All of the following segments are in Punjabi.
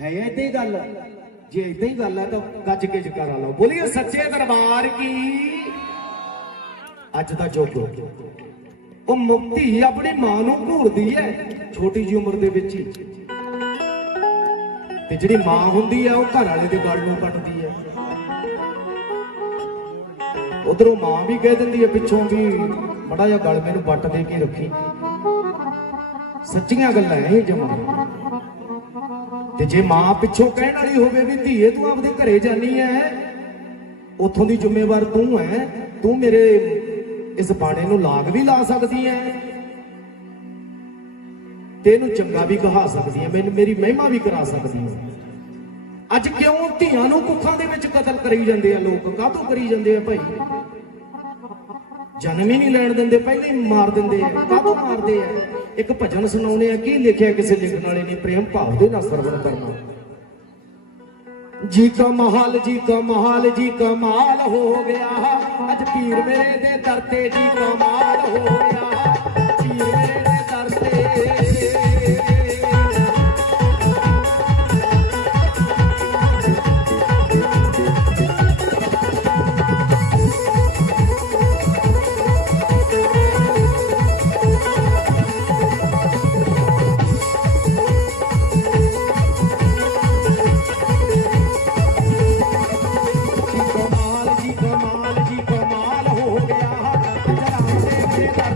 ਹੈ ਏਦਾਂ ਹੀ ਗੱਲ। ਜੇ ਏਦਾਂ ਹੀ ਗੱਲ ਹੈ ਤਾਂ ਗੱਜ ਕੇ ਜਕਾਰਾ ਲਾਓ। ਬੋਲੀਏ ਸੱਚੇ ਦਰਬਾਰ ਕੀ? ਅੱਜ ਦਾ ਜੋਗ ਉਹ ਮੁਕਤੀ ਆਪਣੀ ਮਾਂ ਨੂੰ ਘੂਰਦੀ ਹੈ, ਛੋਟੀ ਜੀ ਉਮਰ ਦੇ ਵਿੱਚ ਹੀ। ਤੇ ਜਿਹੜੀ ਮਾਂ ਹੁੰਦੀ ਹੈ ਉਹ ਘਰ ਵਾਲੇ ਦੇ ਗਲ ਨੂੰ ਕੱਟਦੀ ਹੈ। ਉਧਰੋਂ ਮਾਂ ਵੀ ਕਹਿ ਦਿੰਦੀ ਹੈ ਪਿੱਛੋਂ ਵੀ ਬੜਾ ਜਿਹਾ ਗਲ ਮੈਨੂੰ ਵੱਟ ਦੇ ਕੇ ਰੱਖੀ। ਸੱਚੀਆਂ ਗੱਲਾਂ ਇਹ ਜਮਾ। ਤੇ ਜੇ ਮਾਂ ਪਿੱਛੋਂ ਕਹਿਣ ਵਾਲੀ ਹੋਵੇ ਵੀ ਧੀਏ ਤੂੰ ਆਪਦੇ ਘਰੇ ਜਾਨੀ ਐ, ਉੱਥੋਂ ਦੀ ਜ਼ਿੰਮੇਵਾਰ ਤੂੰ ਐ, ਤੂੰ ਮੇਰੇ ਇਸ ਬਾਣੇ ਨੂੰ ਲਾਗ ਵੀ ਲਾ ਸਕਦੀ ਐ। ਤੇ ਇਹਨੂੰ ਚੰਗਾ ਵੀ ਕਹਾ ਸਕਦੀ ਐ, ਮੈਨੂੰ ਮੇਰੀ ਮਹਿਮਾ ਵੀ ਕਰਾ ਸਕਦੀ ਐ। ਅੱਜ ਕਿਉਂ ਧੀਆਂ ਨੂੰ ਕੁੱਖਾਂ ਦੇ ਵਿੱਚ ਕਤਲ ਕਰੀ ਜਾਂਦੇ ਆ ਲੋਕ? ਕਾਹਤੋਂ ਕਰੀ ਜਾਂਦੇ ਆ ਭਾਈ? ਜਨਮ ਹੀ ਨਹੀਂ ਲੈਣ ਦਿੰਦੇ, ਪਹਿਲੇ ਮਾਰ ਦਿੰਦੇ ਆ। ਕਾਹਤੋਂ ਮਾਰਦੇ ਆ? ਇੱਕ ਭਜਨ ਸੁਣਾਉਣੇ ਆ, ਕੀ ਲਿਖਿਆ ਕਿਸੇ ਲਿਖਣ ਵਾਲੇ ਨੇ? ਪ੍ਰੇਮ ਭਾਵ ਦੇ ਨਾਲ ਸਰਵਣ ਕਰਨਾ। ਜੀ ਕਾ ਮਹਾਲ, ਜੀ ਕਾ ਮਹਾਲ, ਜੀ ਕਮਾਲ ਹੋ ਗਿਆ। ਅੱਜ ਪੀਰ ਮੇਰੇ ਦੇ ਦਰ ਤੇ ਜੀ ਕਮਾਲ ਹੋ ਗਿਆ।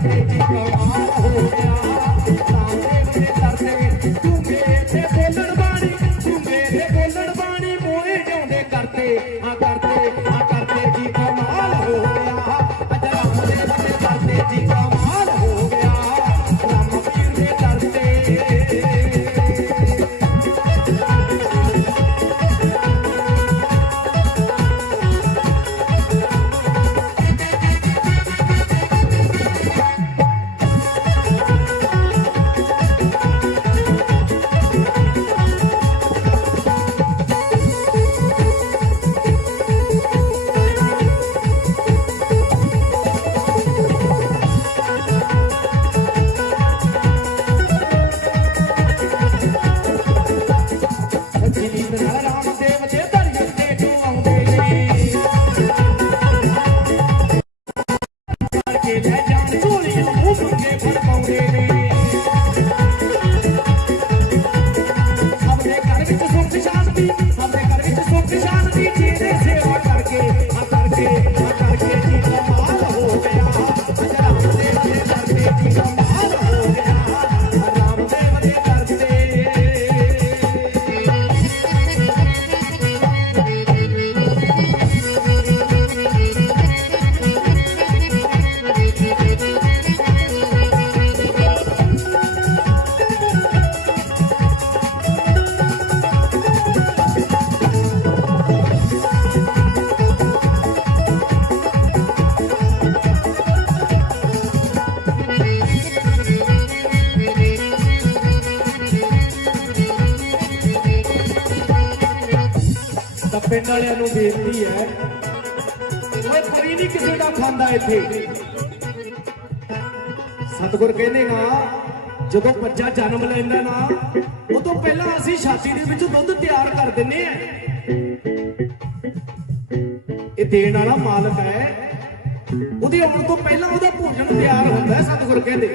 ਮੇਰੇ ਦਰਦੇ ਘਰ ਵਿੱਚ ਪਿੰਡ ਵਾਲਿਆਂ ਨੂੰ ਬੇਨਤੀ ਹੈ। ਓਏ ਫਰੀ ਨਹੀਂ ਕਿਸੇ ਦਾ ਖਾਂਦਾ ਇੱਥੇ। ਸਤਿਗੁਰ ਕਹਿੰਦੇ ਨਾ, ਜਦੋਂ ਬੱਚਾ ਜਨਮ ਲੈਂਦਾ ਨਾ ਉਹ ਤੋਂ ਪਹਿਲਾਂ ਅਸੀਂ ਛਾਤੀ ਦੇ ਵਿੱਚ ਦੁੱਧ ਤਿਆਰ ਕਰ ਦਿੰਨੇ ਆ ਇਹ ਦੇਣ ਵਾਲਾ ਮਾਲਕ ਹੈ। ਉਹਦੇ ਆਉਣ ਤੋਂ ਪਹਿਲਾਂ ਉਹਦਾ ਭੋਜਨ ਤਿਆਰ ਹੁੰਦਾ ਹੈ, ਸਤਿਗੁਰ ਕਹਿੰਦੇ।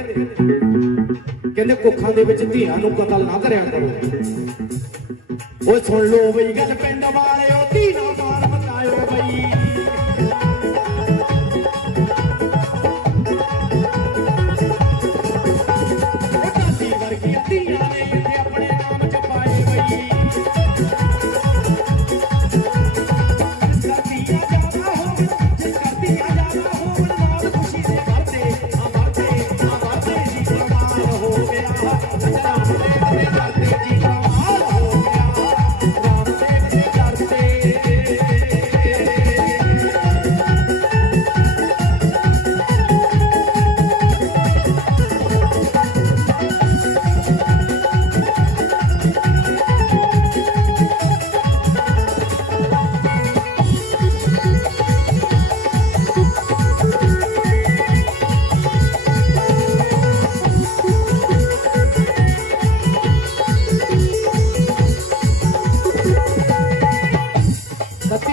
ਕਹਿੰਦੇ ਕੁੱਖਾਂ ਦੇ ਵਿੱਚ ਧੀਆਂ ਨੂੰ ਕਤਲ ਨਾ ਕਰਿਆ ਕਰੋ। ਓਏ ਸੁਣ ਲਓ ਬਈ ਗੱਲ ਪਿੰਡ ਵਾਲਿਓ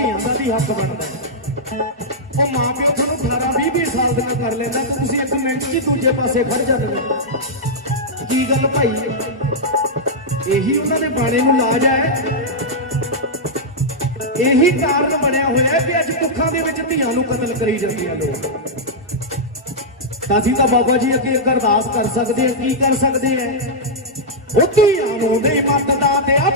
ਹੱਕ ਬਣਦਾ ਉਹ ਮਾਂ ਪਿਓ ਤੁਹਾਨੂੰ 18 20 20 ਸਾਲ ਦੀਆਂ ਕਰ ਲੈਂਦਾ ਤੁਸੀਂ ਇੱਕ ਮਿੰਟ 'ਚ ਦੂਜੇ ਪਾਸੇ ਖੜ ਜਾਂਦੇ ਕੀ ਗੱਲ ਭਾਈ? ਇਹੀ ਉਹਨਾਂ ਦੇ ਬਾਣੇ ਨੂੰ ਲਾਜ ਹੈ। ਇਹੀ ਕਾਰਨ ਬਣਿਆ ਹੋਇਆ ਹੈ ਕਿ ਅੱਜ ਦੁੱਖਾਂ ਦੇ ਵਿੱਚ ਧੀਆਂ ਨੂੰ ਕਤਲ ਕਰੀ ਜਾਂਦੀਆਂ ਲੋਕ। ਤਾਂ ਅਸੀਂ ਤਾਂ ਬਾਬਾ ਜੀ ਅੱਗੇ ਅਰਦਾਸ ਕਰ ਸਕਦੇ ਹਾਂ, ਕੀ ਕਰ ਸਕਦੇ ਹਾਂ? ਉਹ ਧੀਆਂ ਨੂੰ ਨਹੀਂ ਮੱਤਦਾ ਤੇ ਆ